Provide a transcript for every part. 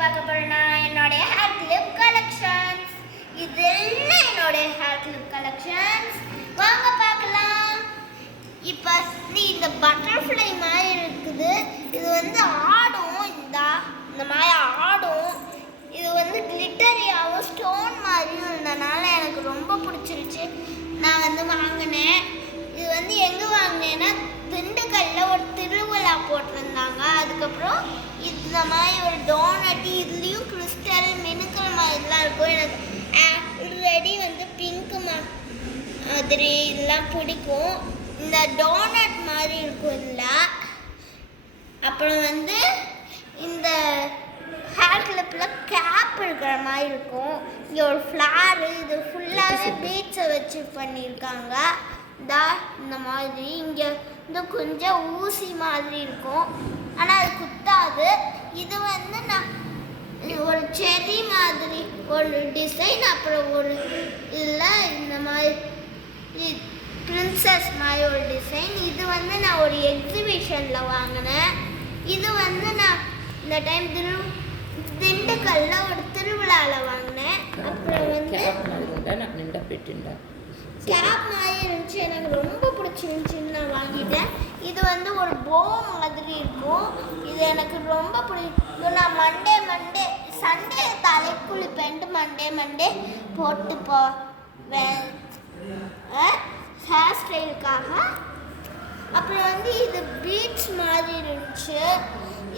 பார்க்க போறேன்னா என்னோட ஹேர் கிளிப் கலெக்ஷன்ஸ். இதெல்லாம் என்னோட ஹேர் கிளிப் கலெக்ஷன்ஸ். வாங்க பார்க்கலாம். இப்போ இந்த பட்டர்ஃப்ளை மாதிரி இருக்குது. இது வந்து ஆடும். இந்த மாதிரி ஆடும். இது வந்து கிளிட்டரியாகவும் ஸ்டோன் மாதிரியும் இருந்தனால எனக்கு ரொம்ப பிடிச்சிருச்சு. நான் வந்து வாங்கினேன். இது வந்து எங்கே வாங்கினேன்னா திண்டுக்கல்ல ஒரு திருவிழா போட்டிருந்தாங்க. அதுக்கப்புறம் இந்த மாதிரி ஒரு டோனட், இதுலேயும் கிறிஸ்டல் மினுக்கல் மாதிரிலாம் இருக்கும். எனக்கு ஆல்ரெடி வந்து பிங்க் மாதிரி இதெல்லாம் பிடிக்கும். இந்த டோனட் மாதிரி இருக்கும் இதில். அப்புறம் வந்து இந்த ஹேர் கிளிப்பில் கேப் இருக்கிற மாதிரி இருக்கும். இங்கே ஒரு ஃப்ளாரு, இது ஃபுல்லாகவே பீட்ஸை வச்சு பண்ணியிருக்காங்க. இந்த மாதிரி இங்கே வந்து கொஞ்சம் ஊசி மாதிரி இருக்கும், ஆனால் அது குத்தாது. இது வந்து நான் ஒரு செடி மாதிரி ஒரு டிசைன், அப்புறம் ஒரு இதில் இந்த மாதிரி பிரின்சஸ் மாதிரி ஒரு டிசைன். இது வந்து நான் ஒரு எக்ஸிபிஷனில் வாங்கினேன். இது வந்து நான் இந்த டைம் திண்டுக்கல்ல ஒரு திருவிழாவில் வாங்கினேன். அப்புறம் வந்து கேப் மாதிரி இருந்துச்சு, எனக்கு ரொம்ப பிடிச்சிருந்துச்சின்னு நான் வாங்கிட்டேன். இது வந்து ஒரு போ மாதிரி இருக்கும். இது எனக்கு ரொம்ப பிடிக்கும். நான் மண்டே சண்டே தலை குளிப்பேன்ட்டு மண்டே போட்டு போவேன் ஹேர் ஸ்டைலுக்காக. அப்புறம் வந்து இது பீட்ஸ் மாதிரி இருந்துச்சு.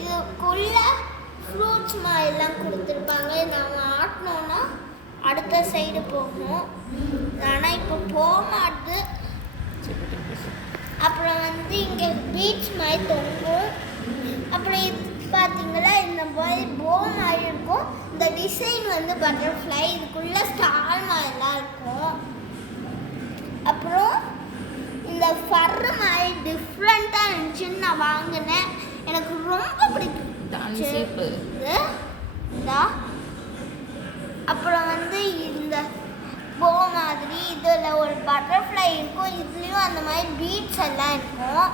இதுக்குள்ள ஃப்ரூட்ஸ் மாதிரிலாம் கொடுத்துருப்பாங்க. நம்ம ஆட்டினோன்னா அடுத்த சைடு போகணும், ஆனால் இப்போ போக மாட்டுது. அப்புறம் வந்து இங்கே பீட்ஸ் மாதிரி தொங்கும். அப்புறம் இது பார்த்தீங்களா, இந்த மாதிரி போ மாதிரி இருக்கும். இந்த டிசைன் வந்து பட்டர்ஃப்ளை, இதுக்குள்ளே ஸ்டார் மாதிரிலாம் இருக்கும். அப்புறம் இந்த ஃபர்ரு மாதிரி டிஃப்ரெண்ட்டாக இருந்துச்சுன்னு நான் வாங்கினேன். எனக்கு ரொம்ப பிடிக்கும். அப்புறம் வந்து இந்த போ மாதிரி இதில் ஒரு பட்டர்ஃப்ளை இருக்கும். இதுலேயும் அந்த மாதிரி பீட்ஸ் எல்லாம் இருக்கும்.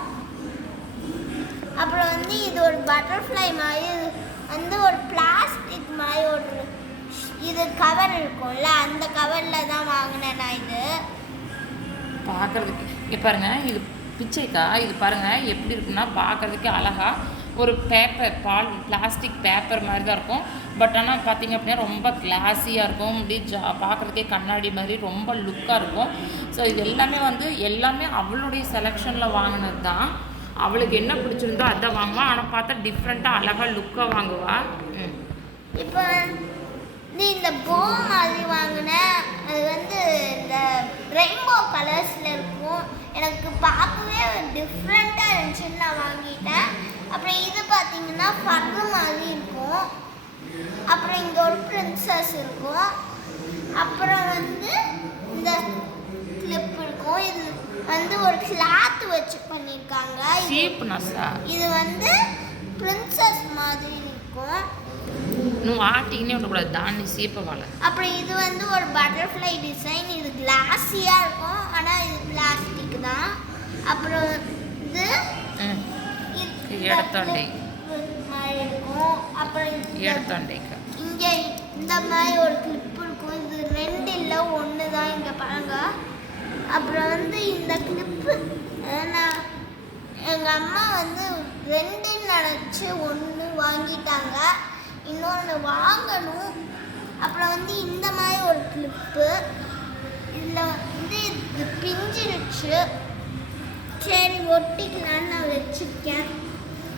அப்புறம் வந்து இது ஒரு பட்டர்ஃப்ளை மாதிரி வந்து ஒரு பிளாஸ்டிக் மாதிரி ஒரு இது கவர் இருக்கும்ல, அந்த கவரில் தான் வாங்கினேன் நான். இது பார்க்குறதுக்கு இங்கே பாருங்கள், இது பிச்சைக்கா. இது பாருங்கள் எப்படி இருக்குன்னா பார்க்குறதுக்கு அழகாக ஒரு பேப்பர் பிளாஸ்டிக் பேப்பர் மாதிரி தான் இருக்கும். பட் ஆனால் பார்த்திங்க அப்படின்னா ரொம்ப கிளாஸியாக இருக்கும். இப்படி பார்க்குறதுக்கே கண்ணாடி மாதிரி ரொம்ப லுக்காக இருக்கும். ஸோ இது எல்லாமே அவளுடைய செலெக்ஷனில் வாங்கினது தான். அவளுக்கு என்ன பிடிச்சிருந்தோ அதை வாங்குவா. ஆனால் பார்த்தா டிஃப்ரெண்ட்டாக அழகாக லுக்காக வாங்குவா. இப்போ இந்த போ மாதிரி வாங்கினேன். அது வந்து இந்த ரெயின்போ கலர்ஸில் இருக்கும். எனக்கு பார்க்கவே டிஃப்ரெண்ட்டாக இருந்துச்சுன்னு நான் வாங்கிட்டேன். அப்புறம் இது பார்த்தீங்கன்னா ஃபர்ரு மாதிரி இருக்கும். அப்புறம் இங்கே ஒரு பிரின்சஸ் இருக்கும். அப்புறம் வந்து இந்த கிளிப் இருக்கும். இது வந்து ஒரு கிளாத் வச்சு பண்ணியிருக்காங்க. இது வந்து பிரின்சஸ் மாதிரி இருக்கும். அப்புறம் இது வந்து ஒரு பட்டர்ஃப்ளை டிசைன். இது கிளாஸியாக இருக்கும், ஆனால் இது பிளாஸ்டிக் தான். அப்புறம் இது இருக்கும். அப்புறம் இங்கே இந்த மாதிரி ஒரு கிளிப் இருக்கும். இது 2 இல்லை 1 தான், இங்கே பாருங்க. அப்புறம் வந்து இந்த கிளிப்பு நான் எங்கள் அம்மா வந்து 2 நினச்சி 1 வாங்கிட்டாங்க, இன்னொன்று வாங்கணும். அப்புறம் வந்து இந்த மாதிரி ஒரு கிளிப்பு, இதில் வந்து இது பிஞ்சிருச்சு, சரி ஒட்டிக்கலான்னு நான் வச்சுருக்கேன்.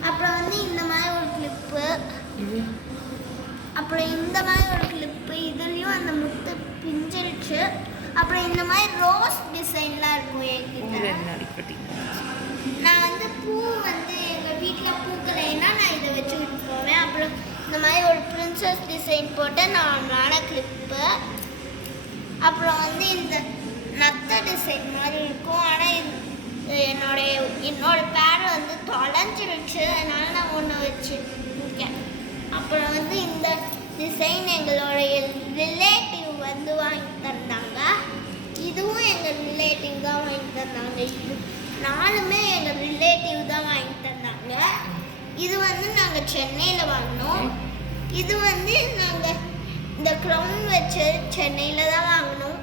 அப்புறம் வந்து இந்த மாதிரி ஒரு கிளிப்பு, அப்புறம் இந்த மாதிரி ஒரு கிளிப்பு, இதுலேயும் அந்த முத்து பிஞ்சிருச்சு. அப்புறம் இந்த மாதிரி ரோஸ் டிசைன்லாம் இருக்கும் என்கிட்ட. நான் வந்து பூ வந்து எங்கள் வீட்டில் பூக்கலைன்னா நான் இதை வச்சுக்கிட்டு போவேன். அப்புறம் இந்த மாதிரி ஒரு பிரின்சஸ் டிசைன் போட்டு நார்மலான கிளிப்பு. அப்புறம் வந்து இந்த நத்த டிசைன் மாதிரி இருக்கும். ஆனால் என்னோட பேர் வந்து தொலைஞ்சிருச்சு, அதனால நான் ஒன்று வச்சுருக்கேன். அப்புறம் வந்து இந்த டிசைன் எங்களுடைய ரிலேட்டிவ் வந்து வாங்கி தந்தாங்க. இதுவும் எங்கள் ரிலேட்டிவ் தான் வாங்கி தந்தாங்க. இது 4மே எங்கள் ரிலேட்டிவ் தான் வாங்கி தந்தாங்க. இது வந்து நாங்கள் சென்னையில் வாங்கினோம். இது வந்து நாங்கள் இந்த க்ரௌன் வச்சு சென்னையில் தான் வாங்கினோம்.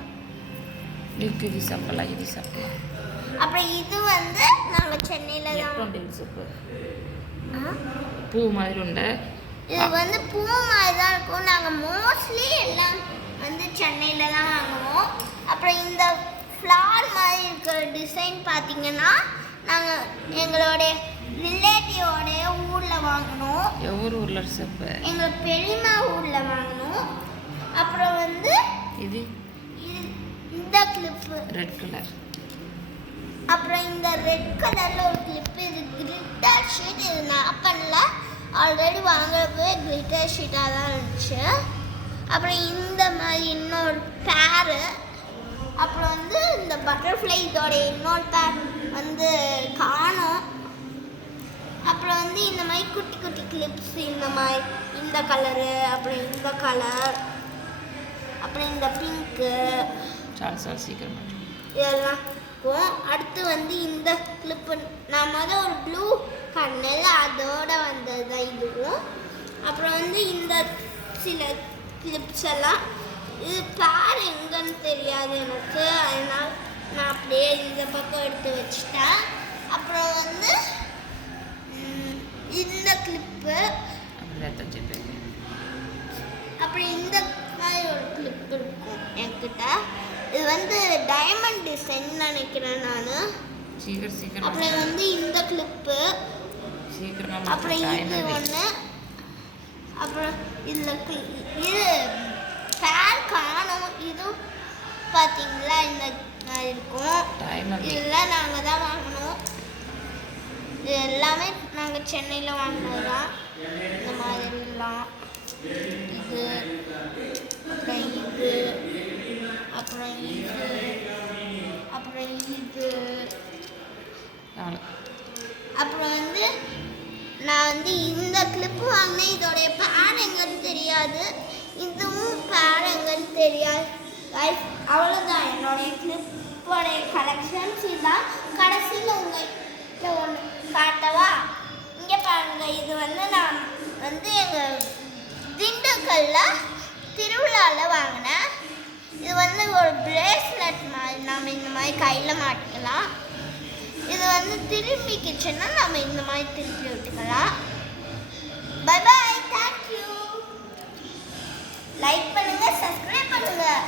இருக்கு, இது சாப்பிடலாம், இது சாப்பிடலாம். அப்புறம் இது வந்து நாங்கள் சென்னையில் தான் டேபிள் சோப்பு பூ மாதிரி உண்டு. இது வந்து பூ மாதிரி தான் இருக்கும். நாங்கள் மோஸ்ட்லி எல்லாம் வந்து சென்னையில் தான் வாங்குவோம். அப்புறம் இந்த ஃப்ளார் மாதிரி இருக்கிற டிசைன் பார்த்தீங்கன்னா நாங்கள் எங்களுடைய ரிலேட்டிவோடைய ஊரில் வாங்கினோம். எவ்வளோ ஊரில் சோப்பு? எங்கள் பெரியம்மா ஊரில் வாங்கினோம். அப்புறம் வந்து இது இந்த கிளிப்பு ரெட் கலர். அப்புறம் இந்த ரெட் கலரில் ஒரு கிளிப்பு, இது கிளிட்டர் ஷீட். இது நான் பண்ணல, ஆல்ரெடி வாங்குறப்போ கிளிட்டர் ஷீட்டாக தான் இருந்துச்சு. அப்புறம் இந்த மாதிரி இன்னொரு பேரு. அப்புறம் வந்து இந்த பட்டர்ஃப்ளை இதோட இன்னொரு பேர் வந்து காணோம். அப்புறம் வந்து இந்த மாதிரி குட்டி குட்டி கிளிப்ஸ், இந்த மாதிரி இந்த கலரு, அப்புறம் இந்த கலர், அப்புறம் இந்த பிங்க்கு, சீக்கிரமா இதெல்லாம் இருக்கும். அடுத்து வந்து இந்த கிளிப்பு நான் ஒரு ப்ளூ கண்ணில் அதோட வந்தது தான் இதுவும். அப்புறம் வந்து இந்த சில கிளிப்ஸ் எல்லாம் இது பேர் எங்கன்னு தெரியாது எனக்கு, அதனால் நான் அப்படியே இந்த பக்கம் எடுத்து வச்சுட்டேன். அப்புறம் வந்து இந்த கிளிப்பு, அப்புறம் இந்த மாதிரி ஒரு கிளிப் இருக்கும் என்கிட்ட. இது வந்து டைமண்ட் டிசைன் நினைக்கிறேன் நான். சீக்கிரம். அப்புறம் வந்து இந்த கிளிப்பு, அப்புறம் இது ஒன்று, அப்புறம் இதில் இது பேர் காணும். இது பார்த்தீங்களா இந்த மாதிரி இருக்கும். இதெல்லாம் நாங்கள் தான் வாங்கினோம். இது எல்லாமே நாங்கள் சென்னையில் வாங்கினது தான். இந்த மாதிரிலாம் இது, அப்புறம் இது, அப்புறம் இது, அப்புறம் இது. அப்புறம் வந்து நான் வந்து இந்த கிளிப்பு வாங்கினேன். இதோடைய பேர் எங்கன்னு தெரியாது, இதுவும் பேர் எங்கன்னு தெரியாது. அவ்வளோதான் என்னுடைய கிளிப்போடைய கலெக்ஷன்ஸ். இதுதான். கடைசியில் உங்கள்கிட்ட ஒன்று காட்டவா? இங்கே பாருங்க, இது வந்து நான் வந்து எங்கள் திண்டுக்கல்லில் திருவிழாவில் வாங்கினேன். இது வந்து ஒரு பிரேஸ்லெட் மாதிரி, நாம் இந்த மாதிரி கையில் மாட்டிக்கலாம். இது வந்து திரும்பிக்கிச்சுன்னா நம்ம இந்த மாதிரி திருப்பி விட்டுக்கலாம். Bye bye, thank you. லைக் பண்ணுங்கள், சப்ஸ்கிரைப் பண்ணுங்கள்.